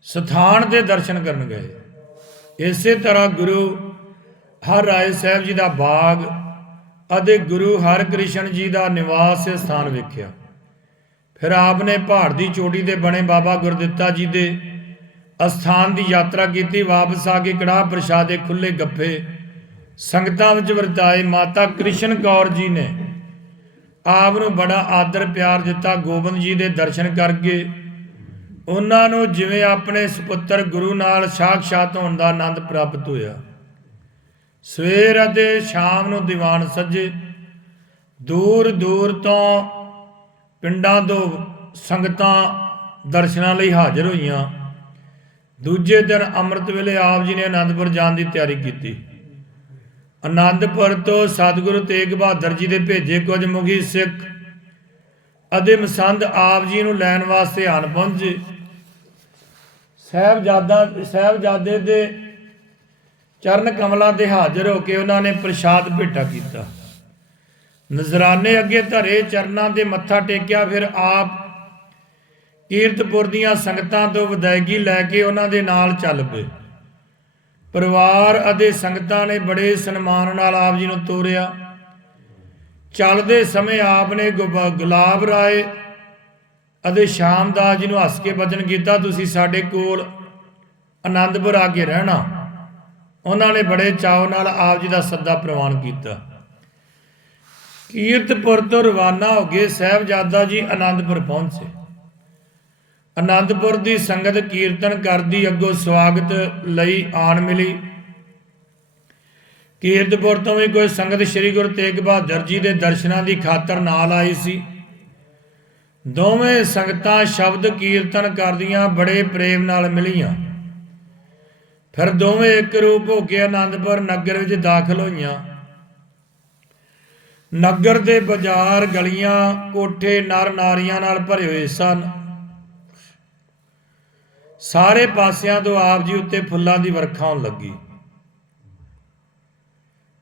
ਸਥਾਨ ਦੇ ਦਰਸ਼ਨ ਕਰਨ ਗਏ। ਇਸੇ ਤਰ੍ਹਾਂ ਗੁਰੂ ਹਰ ਰਾਏ ਸਾਹਿਬ ਜੀ ਦਾ ਬਾਗ ਅਤੇ ਗੁਰੂ ਹਰਕ੍ਰਿਸ਼ਨ ਜੀ ਦਾ ਨਿਵਾਸ ਸਥਾਨ ਵੇਖਿਆ। ਫਿਰ ਆਪ ਨੇ ਪਹਾੜ ਦੀ ਚੋਟੀ ਤੇ ਬਣੇ ਬਾਬਾ ਗੁਰਦਿੱਤਾ ਜੀ ਦੇ ਅਸਥਾਨ ਦੀ ਯਾਤਰਾ ਕੀਤੀ। ਵਾਪਸ ਆ ਕੇ ਕੜਾਹ ਪ੍ਰਸ਼ਾਦ ਦੇ ਖੁੱਲੇ ਗੱਫੇ ਸੰਗਤਾਂ ਵਿੱਚ ਵਰਤਾਏ। ਮਾਤਾ ਕ੍ਰਿਸ਼ਨ ਕੌਰ ਜੀ ਨੇ ਆਪ ਨੂੰ ਬੜਾ ਆਦਰ ਪਿਆਰ ਦਿੱਤਾ ਗੋਬਿੰਦ ਜੀ ਦੇ ਦਰਸ਼ਨ ਕਰਕੇ। ਉਹਨਾਂ ਨੂੰ ਜਿਵੇਂ ਆਪਣੇ ਸੁਪੁੱਤਰ ਗੁਰੂ ਨਾਲ ਸਾਖਸ਼ਾਤ ਹੋਣ ਦਾ ਆਨੰਦ ਪ੍ਰਾਪਤ ਹੋਇਆ। ਸਵੇਰ ਅਤੇ ਸ਼ਾਮ ਨੂੰ ਦੀਵਾਨ ਸੱਜੇ। ਦੂਰ ਦੂਰ ਤੋਂ ਪਿੰਡਾਂ ਤੋਂ ਸੰਗਤਾਂ ਦਰਸ਼ਨਾਂ ਲਈ ਹਾਜ਼ਰ ਹੋਈਆਂ। ਦੂਜੇ ਦਿਨ ਅੰਮ੍ਰਿਤ ਵੇਲੇ ਆਪ ਜੀ ਨੇ ਆਨੰਦਪੁਰ ਜਾਣ ਦੀ ਤਿਆਰੀ ਕੀਤੀ। ਆਨੰਦਪੁਰ ਤੋਂ ਸਤਿਗੁਰੂ ਤੇਗ ਬਹਾਦਰ ਜੀ ਦੇ ਭੇਜੇ ਕੁਝ ਮੁਖੀ ਸਿੱਖ ਅਤੇ ਮਸੰਦ ਆਪ ਜੀ ਨੂੰ ਲੈਣ ਵਾਸਤੇ ਆਣ ਪਹੁੰਚੇ। ਸਾਹਿਬਜ਼ਾਦਾ ਸਾਹਿਬਜ਼ਾਦੇ ਦੇ ਚਰਨ ਕਮਲਾਂ ਤੇ ਹਾਜ਼ਰ ਹੋ ਕੇ ਉਹਨਾਂ ਨੇ ਪ੍ਰਸ਼ਾਦ ਭੇਟਾ ਕੀਤਾ। ਨਜ਼ਰਾਨੇ ਅੱਗੇ ਧਰੇ, ਚਰਨਾਂ ਤੇ ਮੱਥਾ ਟੇਕਿਆ, ਫਿਰ ਆਪ ਕੀਰਤਪੁਰ ਦੀਆਂ ਸੰਗਤਾਂ ਤੋਂ ਵਿਦਾਇਗੀ ਲੈ ਕੇ ਉਹਨਾਂ ਦੇ ਨਾਲ ਚੱਲ ਪਏ। ਪਰਿਵਾਰ ਅਤੇ ਸੰਗਤਾਂ ਨੇ ਬੜੇ ਸਨਮਾਨ ਨਾਲ ਆਪ ਜੀ ਨੂੰ ਤੋਰਿਆ। ਚੱਲਦੇ ਸਮੇਂ ਆਪ ਨੇ ਗੁਬ- ਗੁਲਾਬ ਰਾਏ ਅਤੇ ਸ਼ਾਮਦਾਸ ਜੀ ਨੂੰ ਹੱਸ ਕੇ ਬਚਨ ਕੀਤਾ, ਤੁਸੀਂ ਸਾਡੇ ਕੋਲ ਆਨੰਦਪੁਰ ਆ ਕੇ ਰਹਿਣਾ। ਉਹਨਾਂ ਨੇ ਬੜੇ ਚਾਅ ਨਾਲ ਆਪ ਜੀ ਦਾ ਸੱਦਾ ਪ੍ਰਵਾਨ ਕੀਤਾ। ਕੀਰਤਪੁਰ ਤੋਂ ਰਵਾਨਾ ਹੋ ਕੇ ਸਾਹਿਬਜ਼ਾਦਾ ਜੀ ਆਨੰਦਪੁਰ ਪਹੁੰਚੇ। ਅਨੰਦਪੁਰ ਦੀ ਸੰਗਤ ਕੀਰਤਨ ਕਰਦੀ ਅੱਗੋਂ ਸਵਾਗਤ ਲਈ ਆਣ ਮਿਲੀ। ਕੀਰਤਪੁਰ ਤੋਂ ਵੀ ਕੋਈ ਸੰਗਤ ਸ੍ਰੀ ਗੁਰੂ ਤੇਗ ਬਹਾਦਰ ਜੀ ਦੇ ਦਰਸ਼ਨਾਂ ਦੀ ਖਾਤਰ ਨਾਲ ਆਈ ਸੀ। ਦੋਵੇਂ ਸੰਗਤਾਂ ਸ਼ਬਦ ਕੀਰਤਨ ਕਰਦੀਆਂ ਬੜੇ ਪ੍ਰੇਮ ਨਾਲ ਮਿਲੀਆਂ। ਫਿਰ ਦੋਵੇਂ ਇੱਕ ਰੂਪ ਹੋ ਕੇ ਆਨੰਦਪੁਰ ਨਗਰ ਵਿੱਚ ਦਾਖਲ ਹੋਈਆਂ। ਨਗਰ ਦੇ ਬਾਜ਼ਾਰ ਗਲੀਆਂ, ਕੋਠੇ ਨਰ ਨਾਰੀਆਂ ਨਾਲ ਭਰੇ ਹੋਏ ਸਨ। ਸਾਰੇ ਪਾਸਿਆਂ ਤੋਂ ਆਪ ਜੀ ਉੱਤੇ ਫੁੱਲਾਂ ਦੀ ਵਰਖਾ ਹੋਣ ਲੱਗੀ।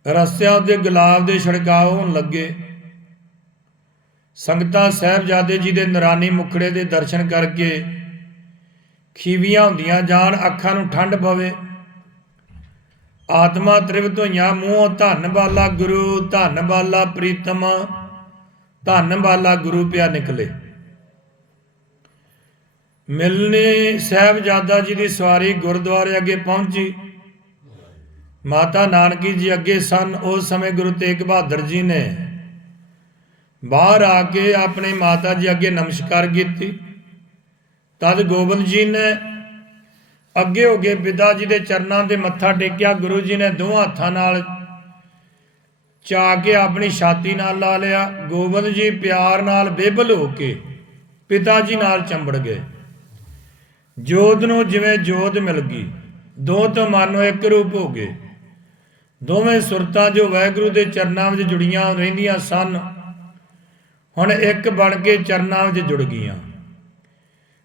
ਰਸਤਿਆਂ ਉੱਤੇ ਗੁਲਾਬ ਦੇ ਛਿੜਕਾਅ ਹੋਣ ਲੱਗੇ। ਸੰਗਤਾਂ ਸਾਹਿਬਜ਼ਾਦੇ ਜੀ ਦੇ ਨਰਾਨੀ ਮੁਖੜੇ ਦੇ ਦਰਸ਼ਨ ਕਰਕੇ ਖੀਵੀਆਂ ਹੁੰਦੀਆਂ, ਜਾਣ ਅੱਖਾਂ ਨੂੰ ਠੰਡ ਪਵੇ। ਆਤਮਾ ਤ੍ਰਿਵਤ ਹੋਈਆਂ ਮੂੰਹ ਧੰਨ ਬਾਲਾ ਗੁਰੂ, ਧੰਨ ਬਾਲਾ ਪ੍ਰੀਤਮ, ਧੰਨ ਬਾਲਾ ਗੁਰੂ ਪਿਆ ਨਿਕਲੇ। ਮਿਲਨੇ ਸਾਹਿਬਜ਼ਾਦਾ ਜੀ ਦੀ ਸਵਾਰੀ ਗੁਰਦੁਆਰੇ ਅੱਗੇ ਪਹੁੰਚੀ। ਮਾਤਾ ਨਾਨਕੀ ਜੀ ਅੱਗੇ ਸਨ, ਉਸ ਸਮੇਂ ਗੁਰੂ ਤੇਗ ਬਹਾਦਰ ਜੀ ਨੇ ਬਾਹਰ ਆ ਕੇ ਆਪਣੇ ਮਾਤਾ ਜੀ ਅੱਗੇ ਨਮਸਕਾਰ ਕੀਤੀ। ਤਦ ਗੋਬਿੰਦ ਜੀ ਨੇ ਅੱਗੇ ਹੋ ਕੇ ਪਿਤਾ ਜੀ ਦੇ ਚਰਨਾਂ ਤੇ ਮੱਥਾ ਟੇਕਿਆ। ਗੁਰੂ ਜੀ ਨੇ ਦੋਹਾਂ ਹੱਥਾਂ ਨਾਲ ਚਾ ਕੇ ਆਪਣੀ ਛਾਤੀ ਨਾਲ ਲਾ ਲਿਆ। ਗੋਬਿੰਦ ਜੀ ਪਿਆਰ ਨਾਲ ਬੇਬਲ ਹੋ ਕੇ ਪਿਤਾ ਜੀ ਨਾਲ ਚੰਬੜ ਗਏ। ਜੋਤ ਨੂੰ ਜਿਵੇਂ ਜੋਤ ਮਿਲ ਗਈ ਦੋ ਤੋਂ ਮਾਨੋ ਇੱਕ ਰੂਪ ਹੋ ਗਏ। ਦੋਵੇਂ ਸੁਰਤਾਂ ਜੋ ਵਾਹਿਗੁਰੂ ਦੇ ਚਰਨਾਂ ਵਿੱਚ ਜੁੜੀਆਂ ਰਹਿੰਦੀਆਂ ਸਨ, ਹੁਣ ਇੱਕ ਬਣ ਕੇ ਚਰਨਾਂ ਵਿੱਚ ਜੁੜ ਗਈਆਂ।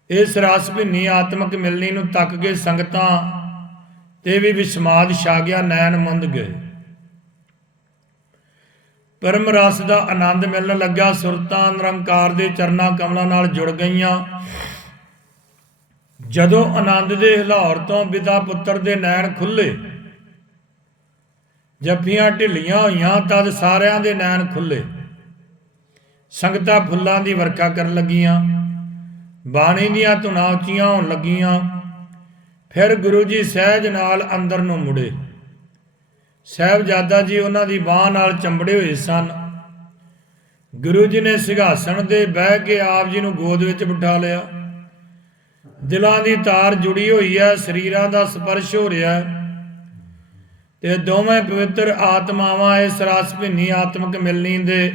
ਇਸ ਰਸ ਭਿੰਨੀ ਆਤਮਿਕ ਮਿਲਣੀ ਨੂੰ ਤੱਕ ਕੇ ਸੰਗਤਾਂ ਤੇ ਵੀ ਵਿਸਮਾਦ ਛਾ ਗਿਆ ਨੈਣ ਮੰਦ ਗਏ। ਪਰਮ ਰਸ ਦਾ ਆਨੰਦ ਮਿਲਣ ਲੱਗਾ ਸੁਰਤਾਂ ਨਿਰੰਕਾਰ ਦੇ ਚਰਨਾਂ ਕਮਲਾਂ ਨਾਲ ਜੁੜ ਗਈਆਂ। ਜਦੋਂ ਆਨੰਦ ਦੇ ਹਿਲਾਰ ਤੋਂ ਪਿਤਾ ਪੁੱਤਰ ਦੇ ਨੈਣ ਖੁੱਲੇ, ਜੱਫੀਆਂ ਢਿੱਲੀਆਂ ਹੋਈਆਂ, ਤਦ ਸਾਰਿਆਂ ਦੇ ਨੈਣ ਖੁੱਲੇ। ਸੰਗਤਾਂ ਫੁੱਲਾਂ ਦੀ ਵਰਖਾ ਕਰਨ ਲੱਗੀਆਂ, ਬਾਣੀ ਦੀਆਂ ਧੁਨਾਂ ਉੱਚੀਆਂ ਹੋਣ ਲੱਗੀਆਂ। ਫਿਰ ਗੁਰੂ ਜੀ ਸਹਿਜ ਨਾਲ ਅੰਦਰ ਨੂੰ ਮੁੜੇ। ਸਾਹਿਬਜ਼ਾਦਾ ਜੀ ਉਹਨਾਂ ਦੀ ਬਾਹ ਨਾਲ ਚੰਬੜੇ ਹੋਏ ਸਨ। ਗੁਰੂ ਜੀ ਨੇ ਸਿੰਘਾਸਣ ਦੇ ਬਹਿ ਕੇ ਆਪ ਜੀ ਨੂੰ ਗੋਦ ਵਿੱਚ ਬਿਠਾ ਲਿਆ। ਦਿਲਾਂ ਦੀ ਤਾਰ ਜੁੜੀ ਹੋਈ ਹੈ, ਸਰੀਰਾਂ ਦਾ ਸਪਰਸ਼ ਹੋ ਰਿਹਾ ਹੈ ਤੇ ਦੋਵੇਂ ਪਵਿੱਤਰ ਆਤਮਾਵਾਂ ਇਸ ਰਸ ਭਿੰਨੀ ਆਤਮਿਕ ਮਿਲਣੀ ਦੇ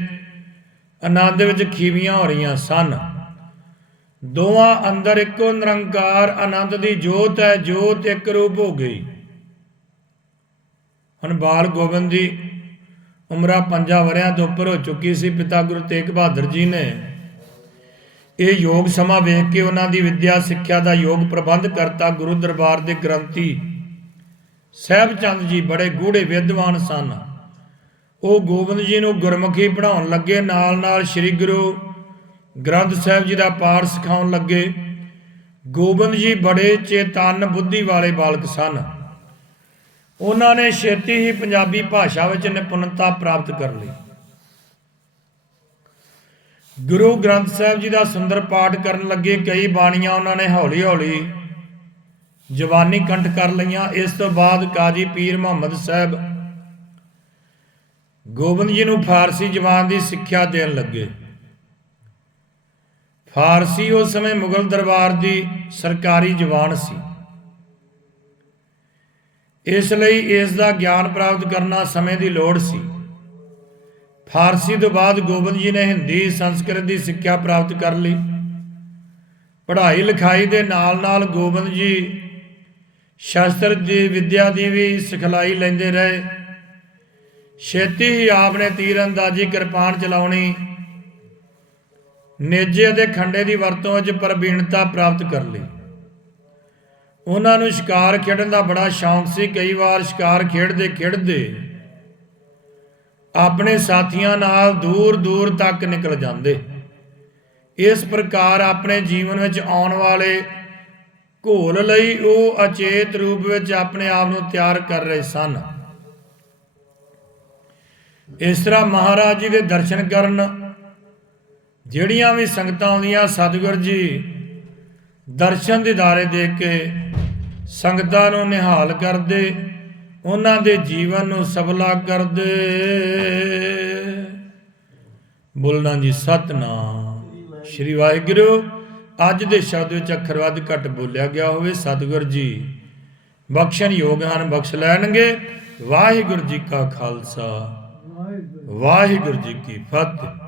ਆਨੰਦ ਵਿੱਚ ਖੀਵੀਆਂ ਹੋ ਰਹੀਆਂ ਸਨ। ਦੋਵਾਂ ਅੰਦਰ ਇੱਕੋ ਨਿਰੰਕਾਰ ਆਨੰਦ ਦੀ ਜੋਤ ਹੈ, ਜੋਤ ਇੱਕ ਰੂਪ ਹੋ ਗਈ। ਹੁਣ ਬਾਲ ਗੋਬਿੰਦ ਦੀ ਉਮਰਾ ਪੰਜਾਂ ਵਰਿਆਂ ਤੋਂ ਉੱਪਰ ਹੋ ਚੁੱਕੀ ਸੀ, ਪਿਤਾ ਗੁਰੂ ਤੇਗ ਬਹਾਦਰ ਜੀ ਨੇ ਇਹ ਯੋਗ ਸਮਾਂ ਵੇਖ ਕੇ ਉਹਨਾਂ ਦੀ ਵਿੱਦਿਆ ਸਿੱਖਿਆ ਦਾ ਯੋਗ ਪ੍ਰਬੰਧ ਕਰਤਾ ਗੁਰੂ ਦਰਬਾਰ ਦੇ ਗ੍ਰੰਥੀ ਸਹਿਬ ਚੰਦ ਜੀ ਬੜੇ ਗੂੜੇ ਵਿਦਵਾਨ ਸਨ। ਉਹ ਗੋਬਿੰਦ ਜੀ ਨੂੰ ਗੁਰਮੁਖੀ ਪੜਾਉਣ ਲੱਗੇ ਨਾਲ ਨਾਲ ਸ੍ਰੀ ਗੁਰੂ ਗ੍ਰੰਥ ਸਾਹਿਬ ਜੀ ਦਾ ਪਾਠ ਸਿਖਾਉਣ ਲੱਗੇ। ਗੋਬਿੰਦ ਜੀ ਬੜੇ ਚੇਤਨ ਬੁੱਧੀ ਵਾਲੇ ਬਾਲਕ ਸਨ। ਉਹਨਾਂ ਨੇ ਛੇਤੀ ਹੀ ਪੰਜਾਬੀ ਭਾਸ਼ਾ ਵਿੱਚ ਨਿਪੁੰਨਤਾ ਪ੍ਰਾਪਤ ਕਰ ਲਈ। ਗੁਰੂ ਗ੍ਰੰਥ ਸਾਹਿਬ ਜੀ ਦਾ ਸੁੰਦਰ ਪਾਠ ਕਰਨ ਲੱਗੇ ਕਈ ਬਾਣੀਆਂ ਉਹਨਾਂ ਨੇ ਹੌਲੀ ਹੌਲੀ ਜਵਾਨੀ ਕੰਠ ਕਰ ਲਈਆਂ। ਇਸ ਤੋਂ ਬਾਅਦ ਕਾਜੀ ਪੀਰ ਮੁਹੰਮਦ ਸਾਹਿਬ ਗੋਬਿੰਦ ਜੀ ਨੂੰ ਫਾਰਸੀ ਜ਼ਬਾਨ ਦੀ ਸਿੱਖਿਆ ਦੇਣ ਲੱਗੇ। ਫਾਰਸੀ ਉਸ ਸਮੇਂ ਮੁਗਲ ਦਰਬਾਰ ਦੀ ਸਰਕਾਰੀ ਜ਼ਬਾਨ ਸੀ। ਇਸ ਲਈ ਇਸ ਦਾ ਗਿਆਨ ਪ੍ਰਾਪਤ ਕਰਨਾ ਸਮੇਂ ਦੀ ਲੋੜ ਸੀ। ਫਾਰਸੀ ਤੋਂ ਬਾਅਦ ਗੋਬਿੰਦ ਜੀ ਨੇ ਹਿੰਦੀ, ਸੰਸਕ੍ਰਿਤ ਦੀ ਸਿੱਖਿਆ ਪ੍ਰਾਪਤ ਕਰ ਲਈ। ਪੜ੍ਹਾਈ ਲਿਖਾਈ ਦੇ ਨਾਲ ਨਾਲ ਗੋਬਿੰਦ ਜੀ ਸ਼ਾਸਤਰ ਦੀ, ਵਿਦਿਆ ਦੀ ਵੀ ਸਿਖਲਾਈ ਲੈਂਦੇ ਰਹੇ। ਛੇਤੀ ਹੀ ਆਪ ਨੇ ਤੀਰ ਅੰਦਾਜ਼ੀ ਕਿਰਪਾਨ ਚਲਾਉਣੀ, ਨੇਜੇ ਅਤੇ ਖੰਡੇ ਦੀ ਵਰਤੋਂ ਵਿੱਚ ਪ੍ਰਵੀਣਤਾ ਪ੍ਰਾਪਤ ਕਰ ਲਈ। ਉਹਨਾਂ ਨੂੰ ਸ਼ਿਕਾਰ ਖੇਡਣ ਦਾ ਬੜਾ ਸ਼ੌਂਕ ਸੀ। ਕਈ ਵਾਰ ਸ਼ਿਕਾਰ ਖੇਡਦੇ ਖੇਡਦੇ ਆਪਣੇ ਸਾਥੀਆਂ ਨਾਲ ਦੂਰ ਦੂਰ ਤੱਕ ਨਿਕਲ ਜਾਂਦੇ। ਇਸ ਪ੍ਰਕਾਰ ਆਪਣੇ ਜੀਵਨ ਵਿੱਚ ਆਉਣ ਵਾਲੇ ਘੋਲ ਲਈ ਉਹ ਅਚੇਤ ਰੂਪ ਵਿੱਚ ਆਪਣੇ ਆਪ ਨੂੰ ਤਿਆਰ ਕਰ ਰਹੇ ਸਨ। ਇਸ ਤਰ੍ਹਾਂ ਮਹਾਰਾਜ ਜੀ ਦੇ ਦਰਸ਼ਨ ਕਰਨ, ਜਿਹੜੀਆਂ ਵੀ ਸੰਗਤਾਂ ਆਉਂਦੀਆਂ, ਸਤਿਗੁਰ ਜੀ ਦਰਸ਼ਨ ਦਿਦਾਰੇ ਦੇਖ ਕੇ ਸੰਗਤਾਂ ਨੂੰ ਨਿਹਾਲ ਕਰਦੇ ਉਹਨਾਂ ਦੇ ਜੀਵਨ ਨੂੰ ਸਫਲਾ ਕਰਦੇ। ਬੋਲਣਾ ਜੀ, ਸਤਨਾਮ। ਸ਼੍ਰੀ ਵਾਹਿਗੁਰੂ, ਅੱਜ ਦੇ ਸ਼ਬਦ ਵਿੱਚ ਅੱਖਰ ਵੱਧ ਘੱਟ ਬੋਲਿਆ ਗਿਆ ਹੋਵੇ। ਸਤਿਗੁਰ ਜੀ, ਬਖਸ਼ਣ ਯੋਗ ਹਨ, ਬਖਸ਼ ਲੈਣਗੇ। ਵਾਹਿਗੁਰੂ ਜੀ ਕਾ ਖਾਲਸਾ। ਵਾਹਿਗੁਰੂ ਜੀ ਕੀ ਫਤਿਹ।